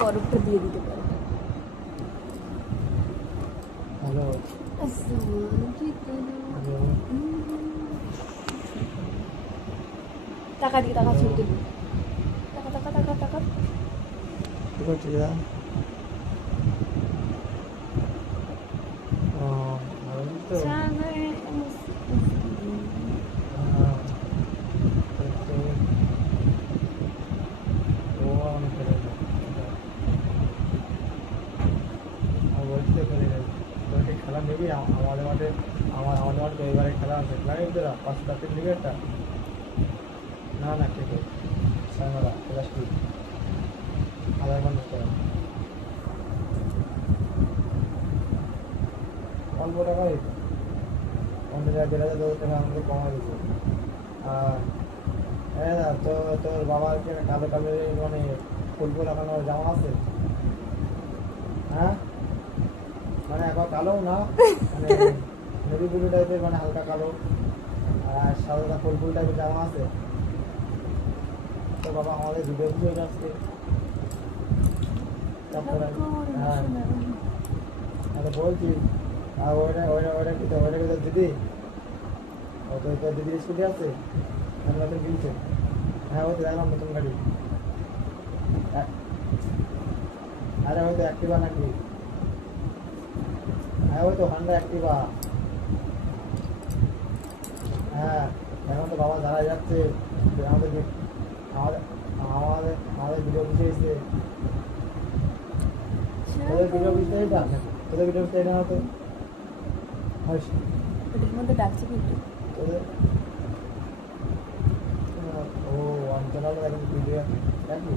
বরফটা দিয়ে দিতে পারো। হ্যালো টাকা দিকে টাকা ছবি তুলবি। টাকা টাকা টাকা টাকা কি করছিস দাদা? ও ভালো তো ও অনেক করে বলতে করে তোকে খেলা নিবি আমাদের মাঠে আমাদের মাঠে এবারে খেলা আছে লাগে তোরা 5-7 দিকে একটা না না ঠিক আছে সামরা প্লাস্টিক 50 টাকা অল্প টাকাই অন্য জায়গায় 1,000 টাকা আমাকে কমা দিচ্ছে আর হ্যাঁ তো তোর বাবার কি কালো কালো মানে ফুল লাগানো জামা আছে হ্যাঁ মানে এখন কালো না মানে নেভি ব্লু টাইপের মানে হালকা কালো আর সাদা ফুল টাইপের জামা আছে তো বাবা আমাদের ভিডিও ভিডিও আসছে তারপরে হ্যাঁ আমি বলছি আর ওইটা কি তোর দিদি ও তো তোর দিদির স্কুটি আছে নতুন কিনছে হ্যাঁ ওই তো দেখলাম নতুন গাড়ি আরে ওই তো অ্যাক্টিভা নাকি হ্যাঁ ওই তো হন্ডা অ্যাক্টিভা হ্যাঁ এখন তো বাবা দাঁড়ায় যাচ্ছে আমাদের আমাদের আমাদের আমাদের ভিডিও বুঝে এসছে তোদের ভিডিও বুঝতে এটা তোদের ভিডিও বুঝতে এটা না তো ওটার মধ্যে ডাকছে কিন্তু তোদের ও অঞ্চলাল এখন ভিডিও দেখি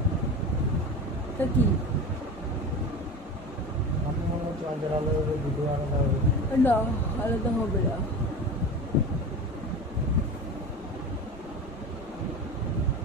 তো কি আমি মনে হচ্ছে অঞ্চলালের ভিডিও আলাদা হবে না আলাদা হবে না।